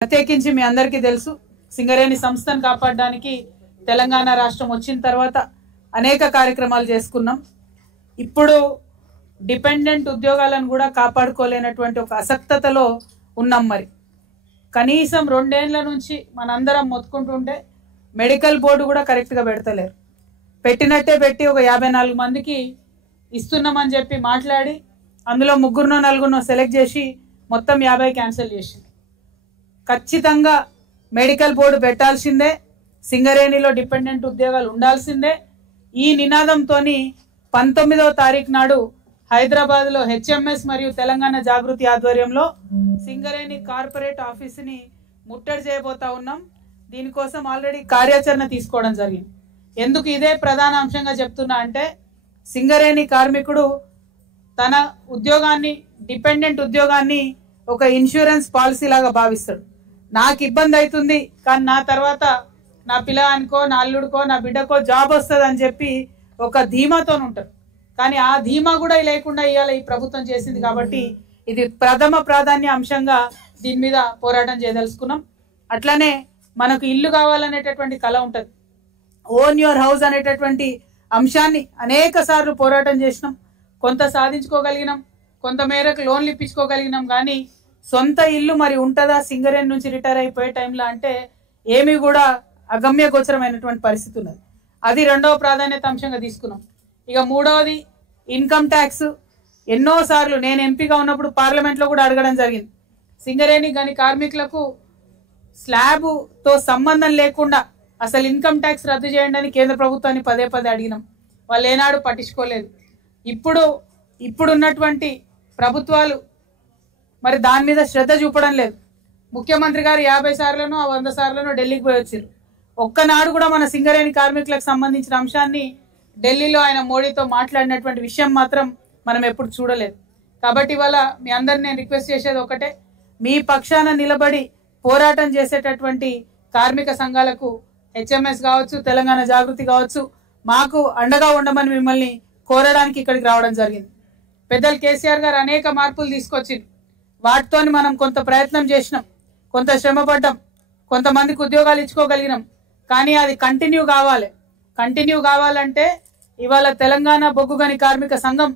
ప్రత్యేకించి మీ అందరికీ తెలుసు సింగరేణి సంస్థను కాపాడడానికి తెలంగాణ రాష్ట్రం వచ్చిన తర్వాత అనేక కార్యక్రమాలు చేసుకున్నాం. ఇప్పుడు డిపెండెంట్ ఉద్యోగాలను కూడా కాపాడుకోలేనటువంటి ఒక అసక్తతలో ఉన్నాం. మరి కనీసం 2 ఏళ్ల నుంచి మనందరం మొత్తుకుంటుంటే మెడికల్ బోర్డు కూడా కరెక్ట్గా పెడతలేరు. పెట్టినట్టే పెట్టి ఒక 54 మందికి ఇస్తున్నామని చెప్పి మాట్లాడి అందులో 3-4 సెలెక్ట్ చేసి మొత్తం 50 క్యాన్సిల్ చేసింది. ఖచ్చితంగా మెడికల్ బోర్డు పెట్టాల్సిందే, సింగరేణిలో డిపెండెంట్ ఉద్యోగాలు ఉండాల్సిందే. ఈ నినాదంతో 19వ తారీఖు నాడు హైదరాబాద్లో హెచ్ఎంఎస్ మరియు తెలంగాణ జాగృతి ఆధ్వర్యంలో సింగరేణి కార్పొరేట్ ఆఫీసుని ముట్టడి చేయబోతా ఉన్నాం. దీనికోసం ఆల్రెడీ కార్యాచరణ తీసుకోవడం జరిగింది. ఎందుకు ఇదే ప్రధాన అంశంగా చెప్తున్నా అంటే, సింగరేణి కార్మికుడు తన ఉద్యోగాన్ని, డిపెండెంట్ ఉద్యోగాన్ని ఒక ఇన్సూరెన్స్ పాలసీ లాగా భావిస్తాడు. నాకు ఇబ్బంది అవుతుంది కానీ నా తర్వాత నా పిల్లగానికో, నా అల్లుడికో, నా బిడ్డకో జాబ్ వస్తుంది అని చెప్పి ఒక ధీమాతో ఉంటారు. కానీ ఆ ధీమా కూడా లేకుండా ఇవాళ ఈ ప్రభుత్వం చేసింది. కాబట్టి ఇది ప్రథమ ప్రాధాన్య అంశంగా దీని మీద పోరాటం చేయదలుచుకున్నాం. అట్లనే మనకు ఇల్లు కావాలనేటటువంటి కళ ఉంటుంది. ఓన్ యువర్ హౌస్ అనేటటువంటి అంశాన్ని అనేక సార్లు పోరాటం చేసినాం. కొంత సాధించుకోగలిగినాం, కొంత మేరకు లోన్లు ఇప్పించుకోగలిగినాం. కానీ సొంత ఇల్లు మరి ఉంటుందా సింగరేణి నుంచి రిటైర్ అయిపోయే టైంలో అంటే ఏమీ కూడా అగమ్య గోచరమైనటువంటి పరిస్థితి ఉన్నది. అది 2వ ప్రాధాన్యత అంశంగా తీసుకున్నాం. ఇక 3వది ఇన్కమ్ ట్యాక్స్. ఎన్నోసార్లు నేను ఎంపీగా ఉన్నప్పుడు పార్లమెంట్లో కూడా అడగడం జరిగింది. సింగరేణి గని కార్మికులకు స్లాబ్తో సంబంధం లేకుండా అసలు ఇన్కమ్ ట్యాక్స్ రద్దు చేయండి అని కేంద్ర ప్రభుత్వాన్ని పదే అడిగినాం. వాళ్ళు ఏనాడు పట్టించుకోలేదు. ఇప్పుడున్నటువంటి ప్రభుత్వాలు మరి దాని మీద శ్రద్ధ చూపడం లేదు. ముఖ్యమంత్రి గారు 50 సార్లను 100 సార్లను ఢిల్లీకి పోయి వచ్చారు. ఒక్కనాడు కూడా మన సింగరేణి కార్మికులకు సంబంధించిన అంశాన్ని ఢిల్లీలో ఆయన మోడీతో మాట్లాడినటువంటి విషయం మాత్రం మనం ఎప్పుడు చూడలేదు. కాబట్టి ఇవాళ మీ అందరిని నేను రిక్వెస్ట్ చేసేది ఒకటే, మీ పక్షాన నిలబడి పోరాటం చేసేటటువంటి కార్మిక సంఘాలకు హెచ్ఎంఎస్ కావచ్చు, తెలంగాణ జాగృతి కావచ్చు, మాకు అండగా ఉండమని మిమ్మల్ని కోరడానికి ఇక్కడికి రావడం జరిగింది. పెద్దలు కేసీఆర్ గారు అనేక మార్పులు తీసుకొచ్చింది. వాటితో మనం కొంత ప్రయత్నం చేసినాం, కొంత శ్రమ పడ్డాం, కొంతమందికి ఉద్యోగాలు ఇచ్చుకోగలిగినాం. కానీ అది కంటిన్యూ కావాలి. కంటిన్యూ కావాలంటే ఇవాళ తెలంగాణ బొగ్గు గని కార్మిక సంఘం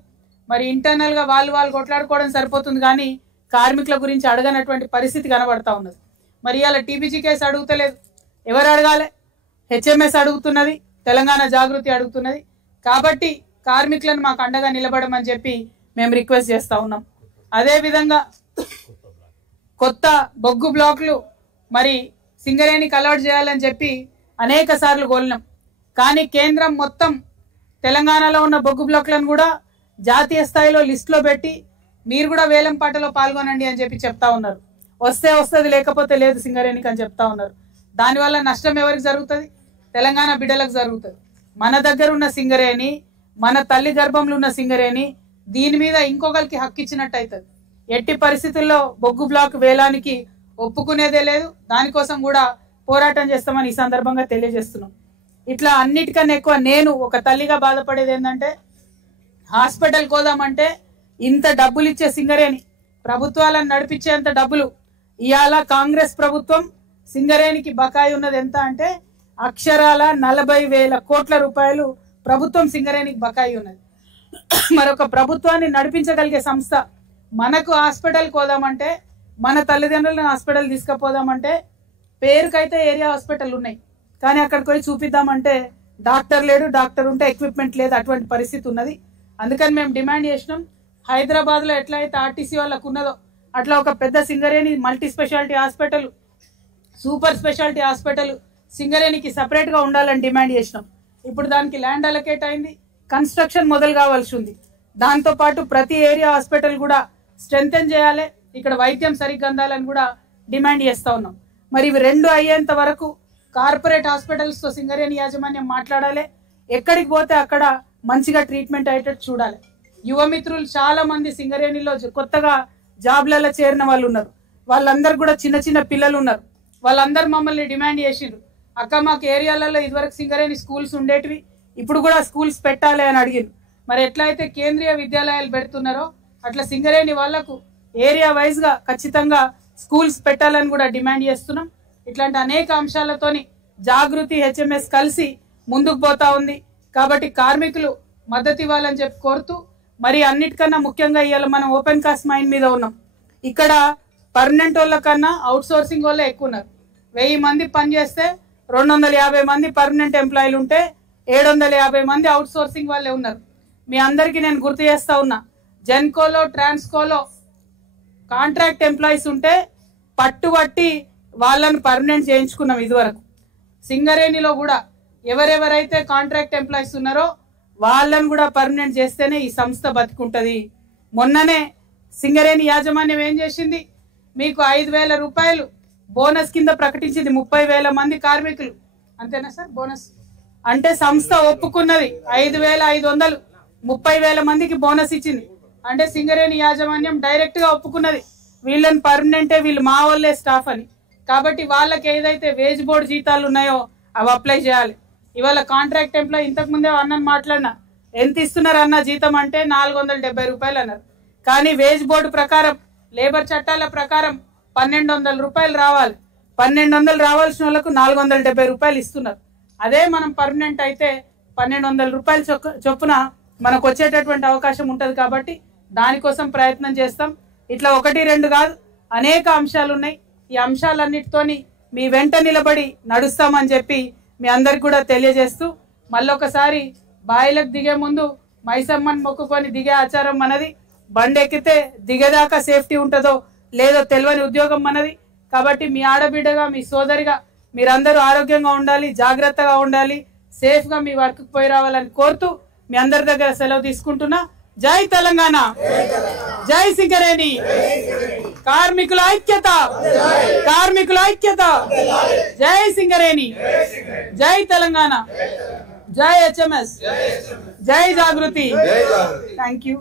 మరి ఇంటర్నల్గా వాళ్ళు కొట్లాడుకోవడం సరిపోతుంది, కానీ కార్మికుల గురించి అడగనటువంటి పరిస్థితి కనబడతా ఉన్నది. మరి ఇవాళ టీబీజీ కేసు అడుగుతలేదు. ఎవరు అడగాలి? హెచ్ఎంఎస్ అడుగుతున్నది, తెలంగాణ జాగృతి అడుగుతున్నది. కాబట్టి కార్మికులను మాకు అండగా నిలబడమని చెప్పి మేము రిక్వెస్ట్ చేస్తూ ఉన్నాం. అదేవిధంగా కొత్త బొగ్గు బ్లాక్లు మరి సింగరేణికి అలాట్ చేయాలని చెప్పి అనేక సార్లు కోరినాం. కానీ కేంద్రం మొత్తం తెలంగాణలో ఉన్న బొగ్గు బ్లాక్లను కూడా జాతీయ స్థాయిలో లిస్టులో పెట్టి మీరు కూడా వేలం పాటలో పాల్గొనండి అని చెప్పి చెప్తా ఉన్నారు. వస్తే వస్తుంది, లేకపోతే లేదు సింగరేణికి అని చెప్తా ఉన్నారు. దానివల్ల నష్టం ఎవరికి జరుగుతుంది? తెలంగాణ బిడ్డలకు జరుగుతుంది. మన దగ్గర ఉన్న సింగరేణి, మన తల్లి గర్భంలో ఉన్న సింగరేణి, దీని మీద ఇంకొకరికి హక్కు ఇచ్చినట్టు అవుతుంది. ఎట్టి పరిస్థితుల్లో బొగ్గు బ్లాక్ వేలానికి ఒప్పుకునేదే లేదు. దానికోసం కూడా పోరాటం చేస్తామని ఈ సందర్భంగా తెలియజేస్తున్నాం. ఇట్లా అన్నిటికన్నా ఎక్కువ నేను ఒక తల్లిగా బాధపడేది ఏంటంటే, హాస్పిటల్ కోదామంటే ఇంత డబ్బులు ఇచ్చే సింగరేణి, ప్రభుత్వాలను నడిపించేంత డబ్బులు ఇవాళ కాంగ్రెస్ ప్రభుత్వం సింగరేణికి బకాయి ఉన్నది ఎంత అంటే అక్షరాల 40,000 కోట్ల రూపాయలు ప్రభుత్వం సింగరేణికి బకాయి ఉన్నది. మరొక ప్రభుత్వాన్ని నడిపించగలిగే సంస్థ మనకు హాస్పిటల్ కోదామంటే, మన తల్లిదండ్రులను హాస్పిటల్ తీసుకుపోదామంటే, పేరుకైతే ఏరియా హాస్పిటల్ ఉన్నాయి, కానీ అక్కడికి పోయి చూపిద్దామంటే డాక్టర్ లేడు, డాక్టర్ ఉంటే ఎక్విప్మెంట్ లేదు, అటువంటి పరిస్థితి ఉన్నది. అందుకని మేము డిమాండ్ చేసినాం, హైదరాబాద్లో ఎట్లయితే ఆర్టీసీ వాళ్ళకు ఉన్నదో అట్లా ఒక పెద్ద Singareni multi speciality hospital, super speciality hospital సింగరేణికి సపరేట్గా ఉండాలని డిమాండ్ చేసినాం. ఇప్పుడు దానికి ల్యాండ్ అలొకేట్ అయింది, కన్స్ట్రక్షన్ మొదలు కావాల్సి ఉంది. దాంతోపాటు ప్రతి ఏరియా హాస్పిటల్ కూడా స్ట్రెంథెన్ చేయాలి, ఇక్కడ వైద్యం సరిగ్గా అందాలని కూడా డిమాండ్ చేస్తూ ఉన్నాం. మరి ఇవి 2 అయ్యేంత వరకు కార్పొరేట్ హాస్పిటల్స్తో సింగరేణి యాజమాన్యం మాట్లాడాలి. ఎక్కడికి పోతే అక్కడ మంచిగా ట్రీట్మెంట్ అయ్యేటట్టు చూడాలి. యువమిత్రులు చాలా మంది సింగరేణిలో కొత్తగా జాబ్లలో చేరిన వాళ్ళు ఉన్నారు. వాళ్ళందరూ కూడా చిన్న పిల్లలు ఉన్నారు. వాళ్ళందరూ మమ్మల్ని డిమాండ్ చేసిండ్రు, అక్క మాకు ఏరియాలలో ఇదివరకు సింగరేణి స్కూల్స్ ఉండేటివి, ఇప్పుడు కూడా స్కూల్స్ పెట్టాలి అని అడిగిండ్రు. మరి ఎట్లయితే కేంద్రీయ విద్యాలయాలు పెడుతున్నారో అట్లా సింగరేణి వాళ్లకు ఏరియా వైజ్గా ఖచ్చితంగా స్కూల్స్ పెట్టాలని కూడా డిమాండ్ చేస్తున్నాం. ఇట్లాంటి అనేక అంశాలతోని జాగృతి హెచ్ఎంఎస్ కలిసి ముందుకు పోతా ఉంది. కాబట్టి కార్మికులు మద్దతు ఇవ్వాలని చెప్పి కోరుతూ, మరి అన్నిటికన్నా ముఖ్యంగా ఇవాళ మనం ఓపెన్ కాస్ట్ మైండ్ మీద ఉన్నాం. ఇక్కడ పర్మనెంట్ వాళ్ళ కన్నా అవుట్ సోర్సింగ్ వాళ్ళే ఎక్కువ ఉన్నారు. 1000 మంది పనిచేస్తే 250 మంది పర్మనెంట్ ఎంప్లాయీలు ఉంటే 750 మంది అవుట్ సోర్సింగ్ వాళ్ళే ఉన్నారు. మీ అందరికీ నేను గుర్తు చేస్తా ఉన్నా, జెన్కోలో ట్రాన్స్కోలో కాంట్రాక్ట్ ఎంప్లాయీస్ ఉంటే పట్టుబట్టి వాళ్ళని పర్మనెంట్ చేయించుకున్నాం ఇదివరకు. సింగరేణిలో కూడా ఎవరెవరైతే కాంట్రాక్ట్ ఎంప్లాయీస్ ఉన్నారో వాళ్ళని కూడా పర్మనెంట్ చేస్తేనే ఈ సంస్థ బతుకుంటది. మొన్ననే సింగరేణి యాజమాన్యం ఏం చేసింది, మీకు 5000 రూపాయలు బోనస్ కింద ప్రకటించింది. 30,000 మంది కార్మికులు, అంతేనా సార్? బోనస్ అంటే సంస్థ ఒప్పుకున్నది 5,500, 30,000 మందికి బోనస్ ఇచ్చింది. అంటే సింగరేణి యాజమాన్యం డైరెక్ట్ గా ఒప్పుకున్నది వీళ్ళని పర్మనెంటే, వీళ్ళు మా వాళ్ళే స్టాఫ్ అని. కాబట్టి వాళ్ళకి ఏదైతే వేజ్ బోర్డు జీతాలు ఉన్నాయో అవి అప్లై చేయాలి. ఇవాళ కాంట్రాక్ట్ ఎంప్లాయీ, ఇంతకు ముందే అన్నని మాట్లాడినా, ఎంత ఇస్తున్నారు అన్న జీతం అంటే 470 రూపాయలు అన్నారు. కానీ వేజ్ బోర్డు ప్రకారం, లేబర్ చట్టాల ప్రకారం 1200 రూపాయలు రావాలి. 1200 రావాల్సిన వాళ్ళకు 470 రూపాయలు ఇస్తున్నారు. అదే మనం పర్మనెంట్ అయితే 1200 రూపాయలు చొప్పున మనకు వచ్చేటటువంటి అవకాశం ఉంటుంది. కాబట్టి దానికోసం ప్రయత్నం చేస్తాం. ఇట్లా 1, 2 కాదు, అనేక అంశాలు ఉన్నాయి. ఈ అంశాలన్నిటితోని మీ వెంట నిలబడి నడుస్తామని చెప్పి మీ అందరికి కూడా తెలియజేస్తూ, మళ్ళొకసారి బాయిలకు దిగే ముందు మైసమ్మని మొక్కుకొని దిగే ఆచారం మనది. బండెక్కితే దిగేదాకా సేఫ్టీ ఉంటుందో లేదో తెలియని ఉద్యోగం మనది. కాబట్టి మీ ఆడబిడ్డగా, మీ సోదరిగా మీరందరూ ఆరోగ్యంగా ఉండాలి, జాగ్రత్తగా ఉండాలి, సేఫ్ గా మీ వర్క్ పోయి రావాలని కోరుతూ మీ అందరి దగ్గర సెలవు తీసుకుంటున్నా. జై తెలంగాణ, జై సింగరేణి, కార్మికుల ఐక్యత, కార్మికుల ఐక్యత, జై సింగరేణి, జై తెలంగాణ, జై హెచ్ఎంఎస్, జై జాగృతి. Thank you.